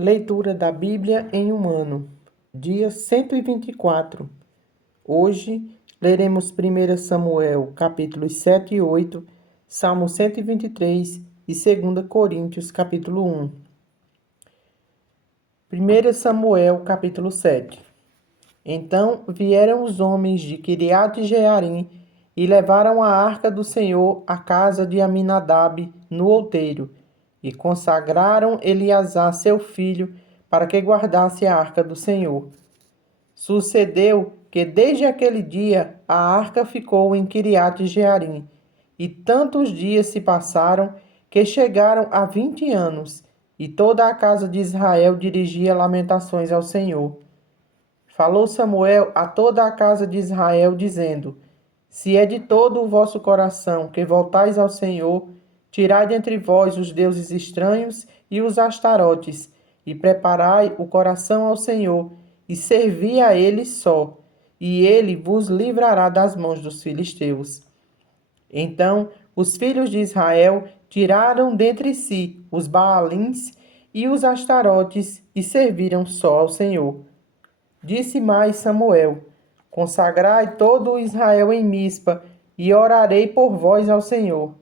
Leitura da Bíblia em um ano, dia 124. Hoje leremos 1 Samuel, capítulos 7 e 8, Salmo 123 e 2 Coríntios, capítulo 1. 1 Samuel, capítulo 7. Então vieram os homens de Quiriate-Jearim e levaram a arca do Senhor à casa de Aminadab no outeiro, e consagraram Eleazar seu filho para que guardasse a arca do Senhor. Sucedeu que desde aquele dia a arca ficou em Quiriate-Jearim, e tantos dias se passaram que chegaram a 20 anos, e toda a casa de Israel dirigia lamentações ao Senhor. Falou Samuel a toda a casa de Israel, dizendo: Se é de todo o vosso coração que voltais ao Senhor, tirai dentre vós os deuses estranhos e os astarotes, e preparai o coração ao Senhor, e servi a ele só, e ele vos livrará das mãos dos filisteus. Então os filhos de Israel tiraram dentre si os Baalins e os astarotes, e serviram só ao Senhor. Disse mais Samuel: Consagrai todo o Israel em Mispa, e orarei por vós ao Senhor.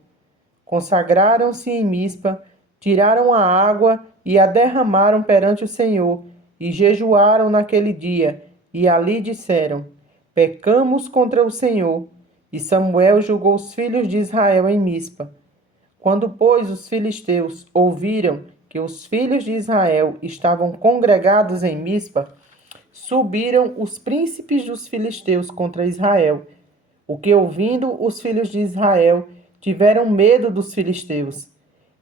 Consagraram-se em Mispa, tiraram a água e a derramaram perante o Senhor, e jejuaram naquele dia, e ali disseram: Pecamos contra o Senhor. E Samuel julgou os filhos de Israel em Mispa. Quando, pois, os filisteus ouviram que os filhos de Israel estavam congregados em Mispa, subiram os príncipes dos filisteus contra Israel, o que, ouvindo os filhos de Israel, tiveram medo dos filisteus.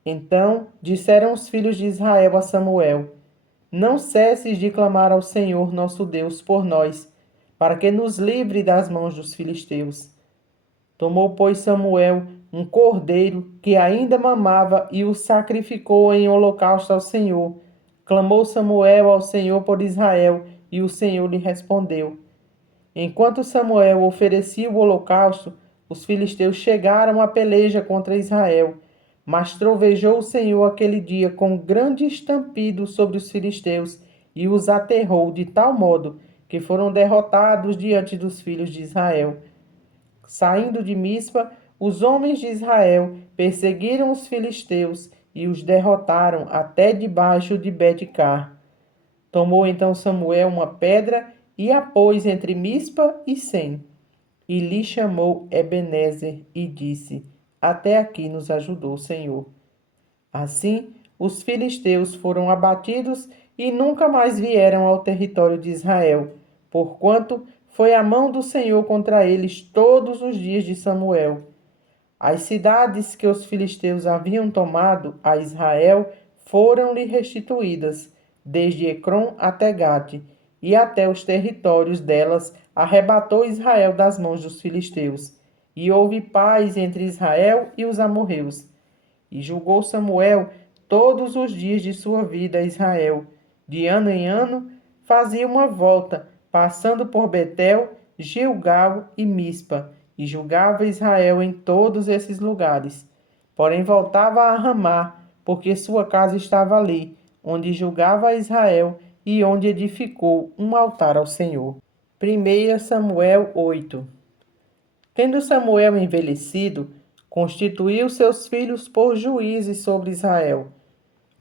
Então disseram os filhos de Israel a Samuel: Não cesses de clamar ao Senhor nosso Deus por nós, para que nos livre das mãos dos filisteus. Tomou, pois, Samuel um cordeiro que ainda mamava e o sacrificou em holocausto ao Senhor. Clamou Samuel ao Senhor por Israel, e o Senhor lhe respondeu. Enquanto Samuel oferecia o holocausto, os filisteus chegaram à peleja contra Israel. Mas trovejou o Senhor aquele dia com grande estampido sobre os filisteus, e os aterrou de tal modo que foram derrotados diante dos filhos de Israel. Saindo de Mispa, os homens de Israel perseguiram os filisteus e os derrotaram até debaixo de Bet-car. Tomou então Samuel uma pedra e a pôs entre Mispa e Sem, e lhe chamou Ebenezer e disse: Até aqui nos ajudou o Senhor. Assim, os filisteus foram abatidos e nunca mais vieram ao território de Israel, porquanto foi a mão do Senhor contra eles todos os dias de Samuel. As cidades que os filisteus haviam tomado a Israel foram-lhe restituídas, desde Ecrom até Gate, e até os territórios delas arrebatou Israel das mãos dos filisteus. E houve paz entre Israel e os amorreus. E julgou Samuel todos os dias de sua vida a Israel. De ano em ano fazia uma volta, passando por Betel, Gilgal e Mispa, e julgava Israel em todos esses lugares. Porém voltava a Ramá, porque sua casa estava ali, onde julgava a Israel e onde edificou um altar ao Senhor. 1 Samuel 8. Tendo Samuel envelhecido, constituiu seus filhos por juízes sobre Israel.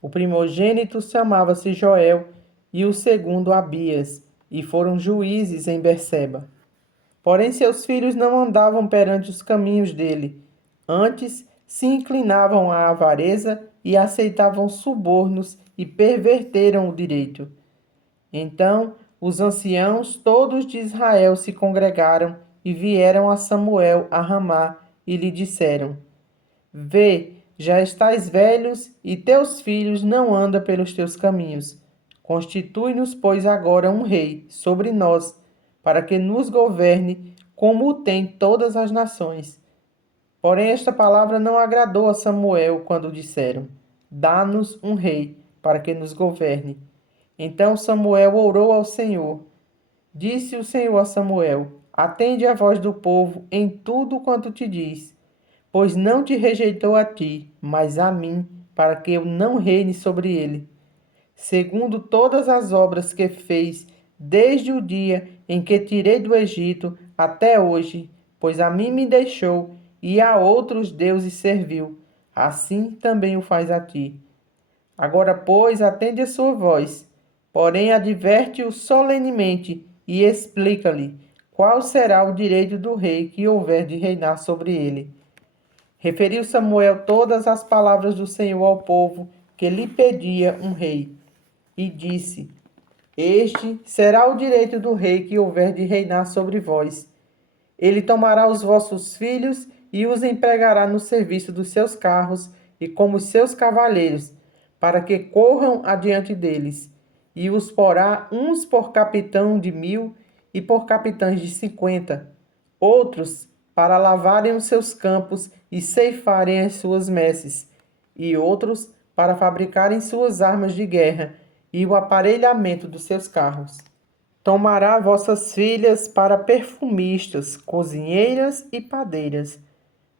O primogênito chamava-se Joel e o segundo Abias, e foram juízes em Berseba. Porém seus filhos não andavam perante os caminhos dele, antes se inclinavam à avareza e aceitavam subornos e perverteram o direito. Então os anciãos todos de Israel se congregaram e vieram a Samuel a Ramá e lhe disseram: Vê, já estás velhos e teus filhos não andam pelos teus caminhos. Constitui-nos, pois, agora um rei sobre nós, para que nos governe como o tem todas as nações. Porém esta palavra não agradou a Samuel quando disseram: Dá-nos um rei, para que nos governe. Então Samuel orou ao Senhor. Disse o Senhor a Samuel: Atende a voz do povo em tudo quanto te diz, pois não te rejeitou a ti, mas a mim, para que eu não reine sobre ele. segundo todas as obras que fez desde o dia em que tirei do Egito até hoje, pois a mim me deixou e a outros deuses serviu, assim também o faz a ti. Agora, pois, atende a sua voz, porém adverte-o solenemente e explica-lhe qual será o direito do rei que houver de reinar sobre ele. Referiu Samuel todas as palavras do Senhor ao povo que lhe pedia um rei, e disse: Este será o direito do rei que houver de reinar sobre vós. Ele tomará os vossos filhos e os empregará no serviço dos seus carros e como seus cavaleiros, para que corram adiante deles, e os porá uns por capitão de 1000 e por capitães de 50, outros para lavarem os seus campos e ceifarem as suas messes, e outros para fabricarem suas armas de guerra e o aparelhamento dos seus carros. Tomará vossas filhas para perfumistas, cozinheiras e padeiras.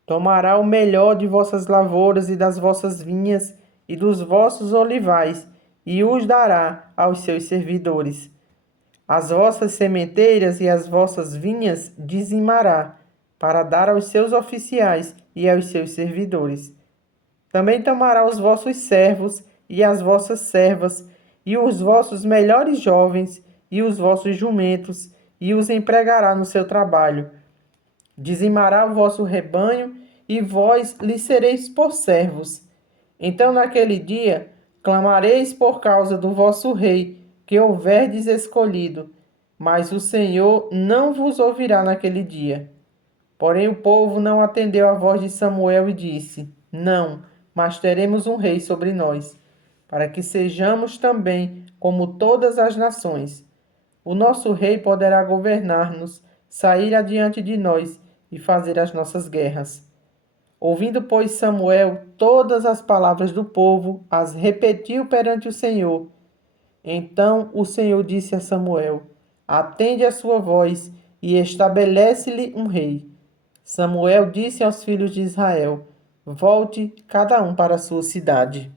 Tomará o melhor de vossas lavouras e das vossas vinhas e dos vossos olivais, e os dará aos seus servidores. As vossas sementeiras e as vossas vinhas dizimará, para dar aos seus oficiais e aos seus servidores. Também tomará os vossos servos e as vossas servas, e os vossos melhores jovens, e os vossos jumentos, e os empregará no seu trabalho. Dizimará o vosso rebanho, e vós lhe sereis por servos. Então, naquele dia, clamareis por causa do vosso rei, que houverdes escolhido, mas o Senhor não vos ouvirá naquele dia. Porém, o povo não atendeu à voz de Samuel e disse: Não, mas teremos um rei sobre nós, para que sejamos também como todas as nações. O nosso rei poderá governar-nos, sair adiante de nós e fazer as nossas guerras. Ouvindo, pois, Samuel todas as palavras do povo, as repetiu perante o Senhor. Então o Senhor disse a Samuel: Atende a sua voz e estabelece-lhe um rei. Samuel disse aos filhos de Israel: Volte cada um para a sua cidade.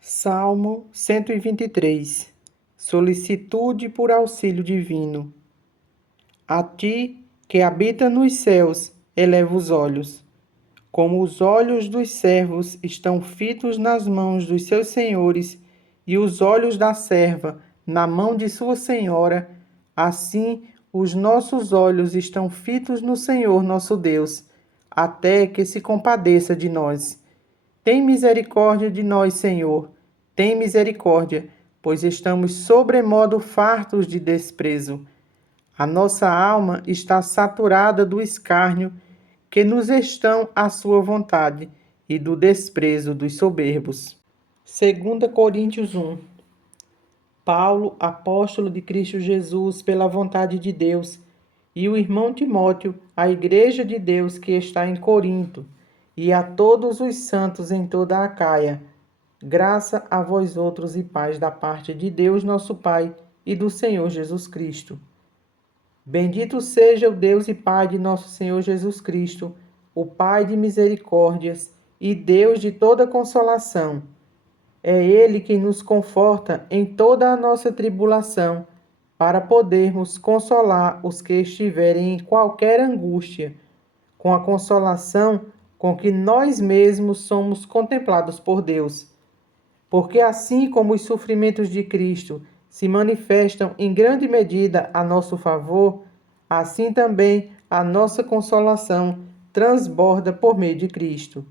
Salmo 123. Solicitude por auxílio divino. A ti, que habita nos céus, eleva os olhos. Como os olhos dos servos estão fitos nas mãos dos seus senhores, e os olhos da serva na mão de sua senhora, assim os nossos olhos estão fitos no Senhor nosso Deus, até que se compadeça de nós. Tem misericórdia de nós, Senhor, tem misericórdia, pois estamos sobremodo fartos de desprezo. A nossa alma está saturada do escárnio que nos estão à sua vontade e do desprezo dos soberbos. 2 Coríntios 1. Paulo, apóstolo de Cristo Jesus pela vontade de Deus, e o irmão Timóteo, à igreja de Deus que está em Corinto, e a todos os santos em toda a Acaia. Graça a vós outros e paz da parte de Deus nosso Pai e do Senhor Jesus Cristo. Bendito seja o Deus e Pai de nosso Senhor Jesus Cristo, o Pai de misericórdias e Deus de toda consolação. É Ele quem nos conforta em toda a nossa tribulação, para podermos consolar os que estiverem em qualquer angústia, com a consolação com que nós mesmos somos contemplados por Deus. Porque assim como os sofrimentos de Cristo se manifestam em grande medida a nosso favor, assim também a nossa consolação transborda por meio de Cristo.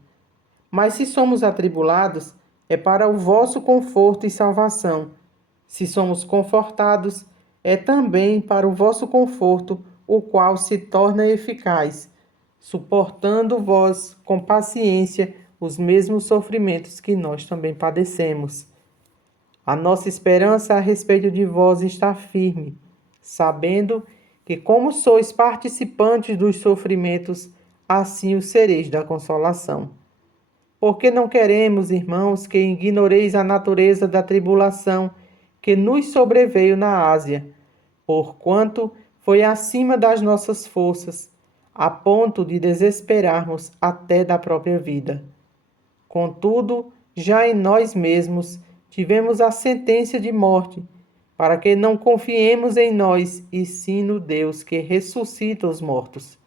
Mas se somos atribulados, é para o vosso conforto e salvação. Se somos confortados, é também para o vosso conforto, o qual se torna eficaz, suportando vós com paciência os mesmos sofrimentos que nós também padecemos. A nossa esperança a respeito de vós está firme, sabendo que, como sois participantes dos sofrimentos, assim o sereis da consolação. Porque não queremos, irmãos, que ignoreis a natureza da tribulação que nos sobreveio na Ásia, porquanto foi acima das nossas forças, a ponto de desesperarmos até da própria vida. Contudo, já em nós mesmos tivemos a sentença de morte, para que não confiemos em nós, e sim no Deus que ressuscita os mortos,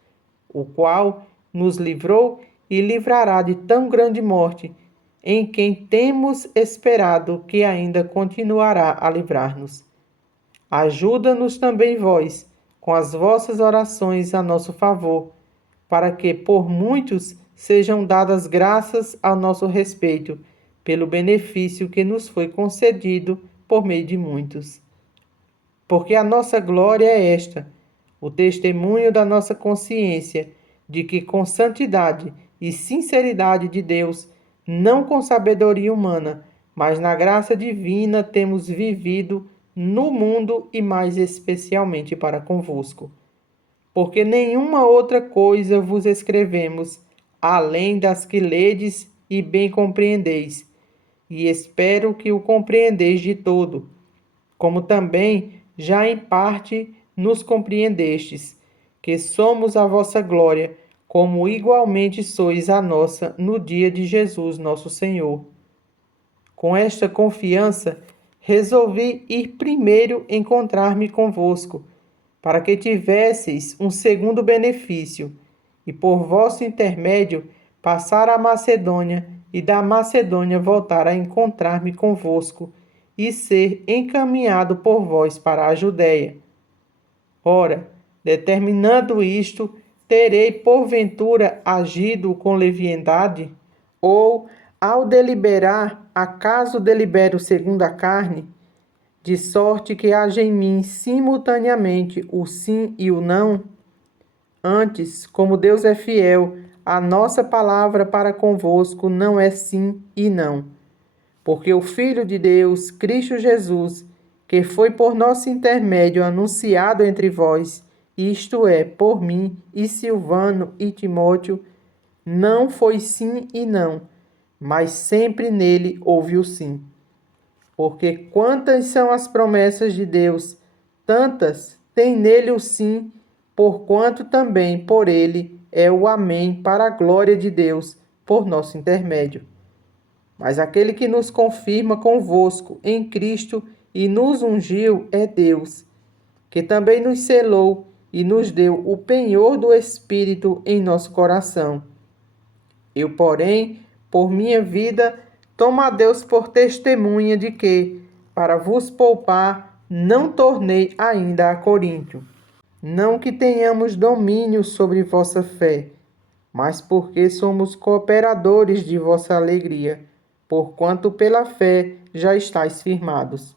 o qual nos livrou e livrará de tão grande morte, em quem temos esperado que ainda continuará a livrar-nos. Ajuda-nos também vós, com as vossas orações a nosso favor, para que por muitos sejam dadas graças ao nosso respeito, pelo benefício que nos foi concedido por meio de muitos. Porque a nossa glória é esta, o testemunho da nossa consciência, de que com santidade e sinceridade de Deus, não com sabedoria humana, mas na graça divina, temos vivido no mundo e mais especialmente para convosco. Porque nenhuma outra coisa vos escrevemos, além das que ledes e bem compreendeis, e espero que o compreendeis de todo, como também já em parte nos compreendestes, que somos a vossa glória, como igualmente sois a nossa no dia de Jesus nosso Senhor. Com esta confiança, resolvi ir primeiro encontrar-me convosco, para que tivesseis um segundo benefício, e por vosso intermédio passar à Macedônia, e da Macedônia voltar a encontrar-me convosco, e ser encaminhado por vós para a Judéia. Ora, determinando isto, terei porventura agido com leviandade? Ou, ao deliberar, acaso delibero segundo a carne? De sorte que haja em mim simultaneamente o sim e o não? Antes, como Deus é fiel, a nossa palavra para convosco não é sim e não. Porque o Filho de Deus, Cristo Jesus, que foi por nosso intermédio anunciado entre vós, isto é, por mim e Silvano e Timóteo, não foi sim e não, mas sempre nele houve o sim. Porque quantas são as promessas de Deus, tantas tem nele o sim, porquanto também por ele é o amém para a glória de Deus, por nosso intermédio. Mas aquele que nos confirma convosco em Cristo e nos ungiu é Deus, que também nos selou e nos deu o penhor do Espírito em nosso coração. Eu, porém, por minha vida, tomo a Deus por testemunha de que, para vos poupar, não tornei ainda a Coríntio. Não que tenhamos domínio sobre vossa fé, mas porque somos cooperadores de vossa alegria, porquanto pela fé já estáis firmados.